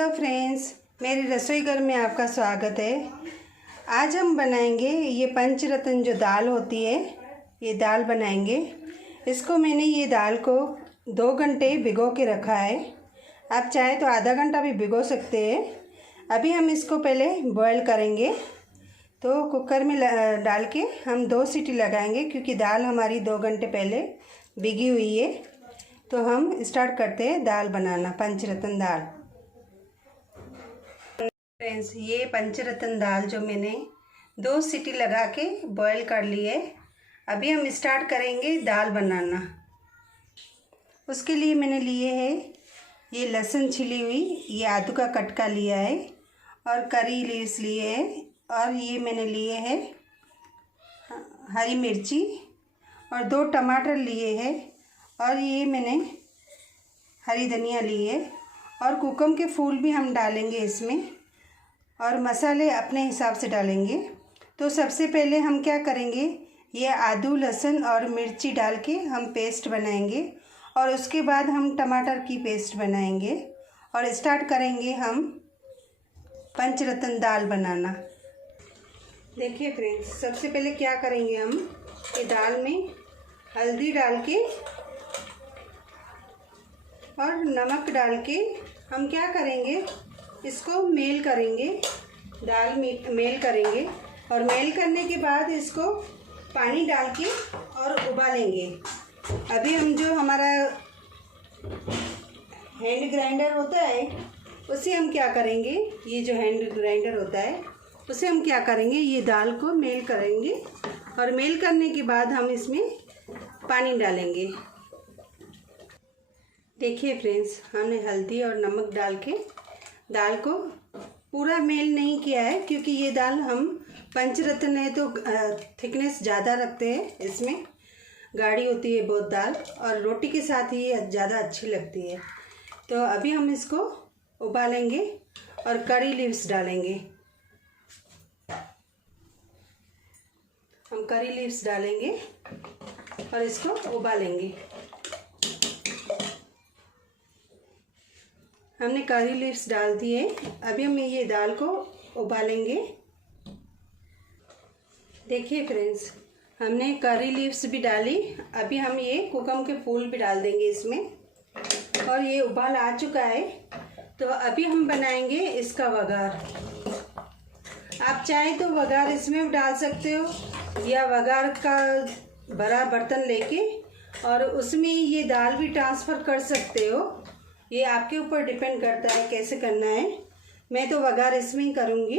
Hello friends, मेरे रसोई घर में आपका स्वागत है। आज हम बनाएंगे ये पंचरत्न जो दाल होती है, ये दाल बनाएंगे। इसको मैंने ये दाल को 2 घंटे भिगो के रखा है। आप चाहे तो आधा घंटा भी भिगो सकते हैं। अभी हम इसको पहले बॉयल करेंगे। तो कुकर में डाल के हम 2 सीटी लगाएंगे, क्योंकि दाल हमारी 2 घंटे पहले भिगी हुई है। तो हम स्टार्ट करते हैं दाल बनाना, पंचरत्न दाल। फ्रेंड्स, ये पंचरत्न दाल जो मैंने 2 सीटी लगा के बॉयल कर ली है। अभी हम स्टार्ट करेंगे दाल बनाना। उसके लिए मैंने लिए है ये लहसुन छिली हुई, ये आदू का कटका लिया है, और करी लीव्स लिए हैं, और ये मैंने लिए है हरी मिर्ची, और 2 टमाटर लिए हैं, और ये मैंने हरी धनिया ली है, और कुकम के फूल भी हम डालेंगे इसमें, और मसाले अपने हिसाब से डालेंगे। तो सबसे पहले हम क्या करेंगे, ये आदू लहसुन और मिर्ची डाल के हम पेस्ट बनाएंगे, और उसके बाद हम टमाटर की पेस्ट बनाएंगे, और स्टार्ट करेंगे हम पंचरत्न दाल बनाना। देखिए फ्रेंड्स, सबसे पहले क्या करेंगे, हम ये दाल में हल्दी डाल के और नमक डाल के हम क्या करेंगे, इसको मेल करेंगे, दाल मेल करेंगे, और मेल करने के बाद इसको पानी डाल के और उबालेंगे। अभी हम जो हमारा हैंड ग्राइंडर होता है, उसे हम क्या करेंगे, ये जो हैंड ग्राइंडर होता है उसे हम क्या करेंगे, ये दाल को मेल करेंगे, और मेल करने के बाद हम इसमें पानी डालेंगे। देखिए फ्रेंड्स, हमने हल्दी और नमक डाल के दाल को पूरा मेल नहीं किया है, क्योंकि ये दाल हम पंचरत्न है तो थिकनेस ज़्यादा रखते हैं, इसमें गाढ़ी होती है बहुत दाल, और रोटी के साथ ही ज़्यादा अच्छी लगती है। तो अभी हम इसको उबालेंगे और करी लीव्स डालेंगे। हम करी लीव्स डालेंगे और इसको उबालेंगे। हमने करी लीव्स डाल दिए। अभी हम ये दाल को उबालेंगे। देखिए फ्रेंड्स, हमने करी लीव्स भी डाली। अभी हम ये कुकम के फूल भी डाल देंगे इसमें, और ये उबाल आ चुका है। तो अभी हम बनाएंगे इसका वघार। आप चाहे तो वघार इसमें भी डाल सकते हो, या वघार का बड़ा बर्तन लेके और उसमें ये दाल भी ट्रांसफ़र कर सकते हो। ये आपके ऊपर डिपेंड करता है कैसे करना है। मैं तो वघार इसमें ही करूँगी।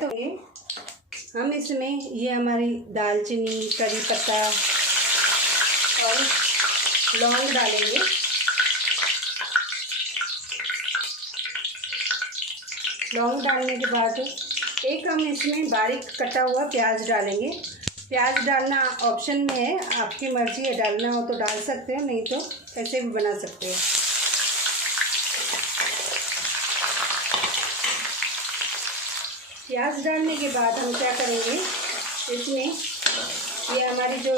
तो हम इसमें ये हमारी दालचीनी, करी पत्ता और लौंग डालेंगे। लौंग डालने के बाद एक हम इसमें बारीक कटा हुआ प्याज डालेंगे। प्याज डालना ऑप्शन में है, आपकी मर्ज़ी है, डालना हो तो डाल सकते हो, नहीं तो ऐसे भी बना सकते हो। प्याज डालने के बाद हम क्या करेंगे, इसमें ये हमारी जो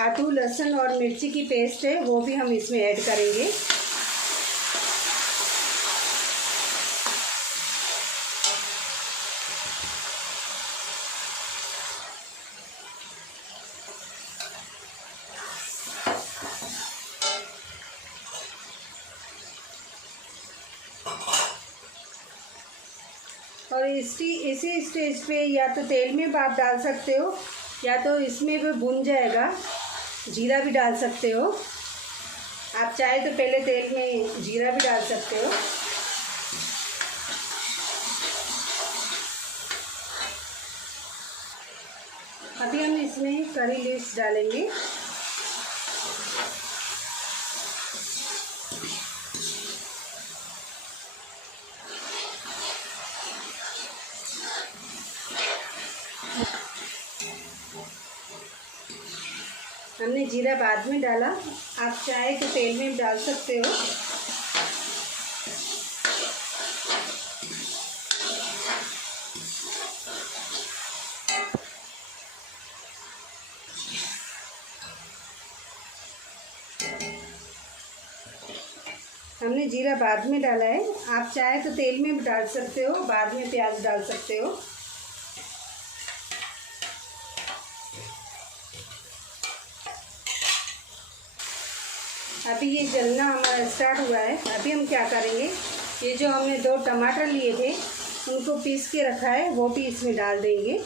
आदू लहसुन और मिर्ची की पेस्ट है वो भी हम इसमें ऐड करेंगे। और इसी स्टेज पे या तो तेल में भी आप डाल सकते हो, या तो इसमें भी भुन जाएगा, जीरा भी डाल सकते हो। आप चाहे तो पहले तेल में जीरा भी डाल सकते हो। अभी हम इसमें करी लीव्स डालेंगे। हमने जीरा बाद में डाला, आप चाहे तो तेल में भी डाल सकते हो। हमने जीरा बाद में डाला है, आप चाहे तो तेल में भी डाल सकते हो, बाद में प्याज डाल सकते हो। अभी ये जलना हमारा स्टार्ट हुआ है। अभी हम क्या करेंगे, ये जो हमने 2 टमाटर लिए थे उनको पीस के रखा है वो भी इसमें डाल देंगे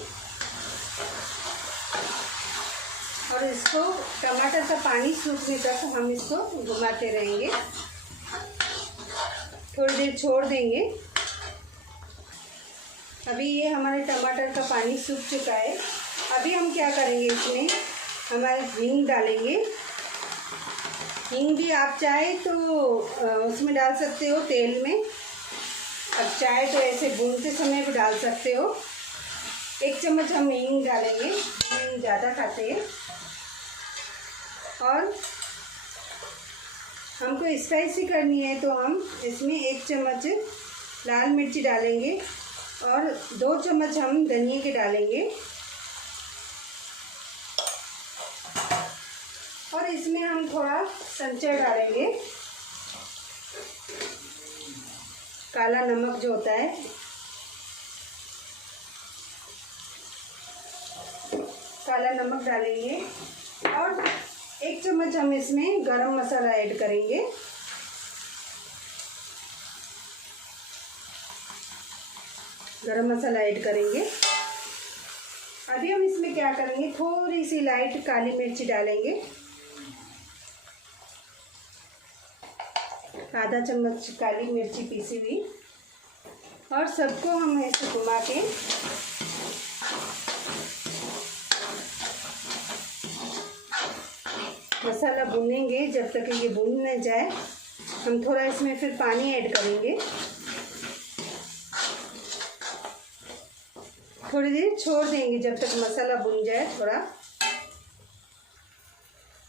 और इसको टमाटर का पानी सूखने तक हम इसको घुमाते रहेंगे, थोड़ी देर छोड़ देंगे। अभी ये हमारे टमाटर का पानी सूख चुका है। अभी हम क्या करेंगे, इसमें हमारे हींग डालेंगे। हींग भी आप चाहे तो उसमें डाल सकते हो तेल में, अब चाहे तो ऐसे भूनते समय भी डाल सकते हो। 1 चम्मच हम हींग डालेंगे, हींग ज़्यादा खाते हैं। और हमको स्पाइसी करनी है तो हम इसमें 1 चम्मच लाल मिर्ची डालेंगे और 2 चम्मच हम धनिया के डालेंगे। और इसमें हम थोड़ा संचर डालेंगे, काला नमक जो होता है, काला नमक डालेंगे। और 1 चम्मच हम इसमें गरम मसाला ऐड करेंगे। गरम मसाला ऐड करेंगे। अभी हम इसमें क्या करेंगे, थोड़ी सी लाइट काली मिर्ची डालेंगे, आधा चम्मच काली मिर्ची पीसी हुई। और सबको हम ऐसे घुमा के मसाला भूनेंगे जब तक ये भून न जाए। हम थोड़ा इसमें फिर पानी ऐड करेंगे, थोड़ी देर छोड़ देंगे जब तक मसाला भून जाए थोड़ा।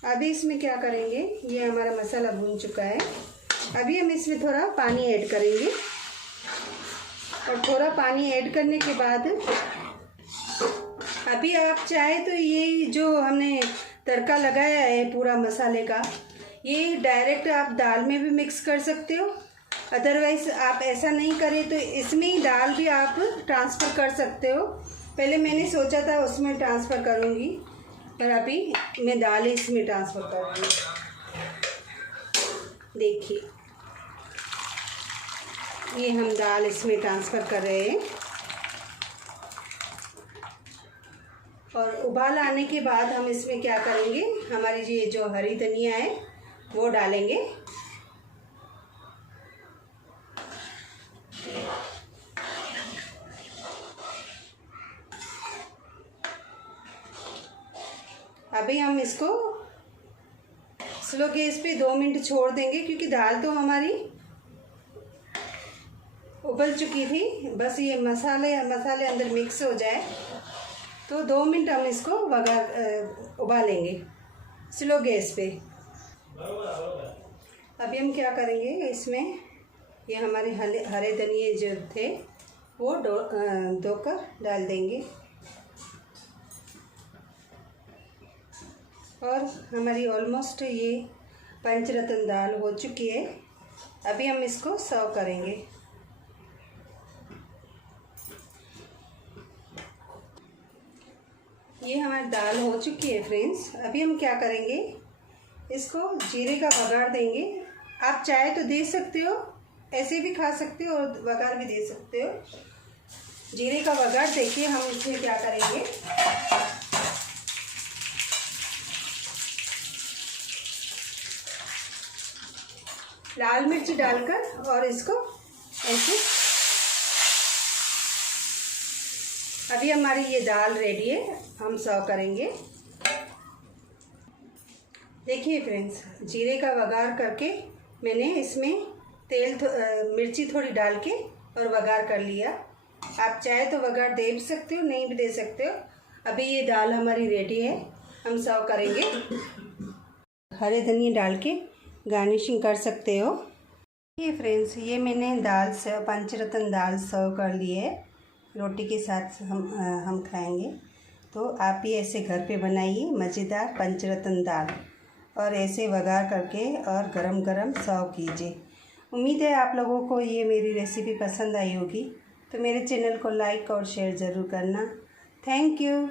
अभी इसमें क्या करेंगे, ये हमारा मसाला भून चुका है। अभी हम इसमें थोड़ा पानी ऐड करेंगे और थोड़ा पानी ऐड करने के बाद अभी आप चाहे तो ये जो हमने तड़का लगाया है पूरा मसाले का, ये डायरेक्ट आप दाल में भी मिक्स कर सकते हो। अदरवाइज़ आप ऐसा नहीं करें तो इसमें ही दाल भी आप ट्रांसफ़र कर सकते हो। पहले मैंने सोचा था उसमें ट्रांसफ़र करूँगी, पर अभी मैं दाल इसमें ट्रांसफ़र करूँगी। देखिए, ये हम दाल इसमें ट्रांसफ़र कर रहे हैं। और उबाल आने के बाद हम इसमें क्या करेंगे, हमारी ये जो हरी धनिया है वो डालेंगे। अभी हम इसको स्लो गैस पे 2 मिनट छोड़ देंगे, क्योंकि दाल तो हमारी उबल चुकी थी। बस ये मसाले अंदर मिक्स हो जाए तो 2 मिनट हम इसको उबालेंगे स्लो गैस पे। अभी हम क्या करेंगे, इसमें ये हमारे हरे धनिए जो थे वो धोकर डाल देंगे। और हमारी ऑलमोस्ट ये पंचरत्न दाल हो चुकी है। अभी हम इसको सर्व करेंगे। ये हमारी दाल हो चुकी है फ्रेंड्स। अभी हम क्या करेंगे, इसको जीरे का वघार देंगे। आप चाहे तो दे सकते हो, ऐसे भी खा सकते हो और वघार भी दे सकते हो। जीरे का वघार देखिए, हम इसमें क्या करेंगे, लाल मिर्च डालकर और इसको ऐसे। अभी हमारी ये दाल रेडी है, हम सर्व करेंगे। देखिए फ्रेंड्स, जीरे का वघार करके मैंने इसमें मिर्ची थोड़ी डाल के और वघार कर लिया। आप चाहे तो वघार दे भी सकते हो, नहीं भी दे सकते हो। अभी ये दाल हमारी रेडी है, हम सर्व करेंगे। हरे धनिया डाल के गार्निशिंग कर सकते हो। ये फ्रेंड्स, ये मैंने पंचरत्न दाल सर्व कर ली है। रोटी के साथ हम खाएंगे। तो आप भी ऐसे घर पे बनाइए मज़ेदार पंचरत्न दाल, और ऐसे वघार करके और गरम गरम सर्व कीजिए। उम्मीद है आप लोगों को ये मेरी रेसिपी पसंद आई होगी, तो मेरे चैनल को लाइक और शेयर ज़रूर करना। Thank you.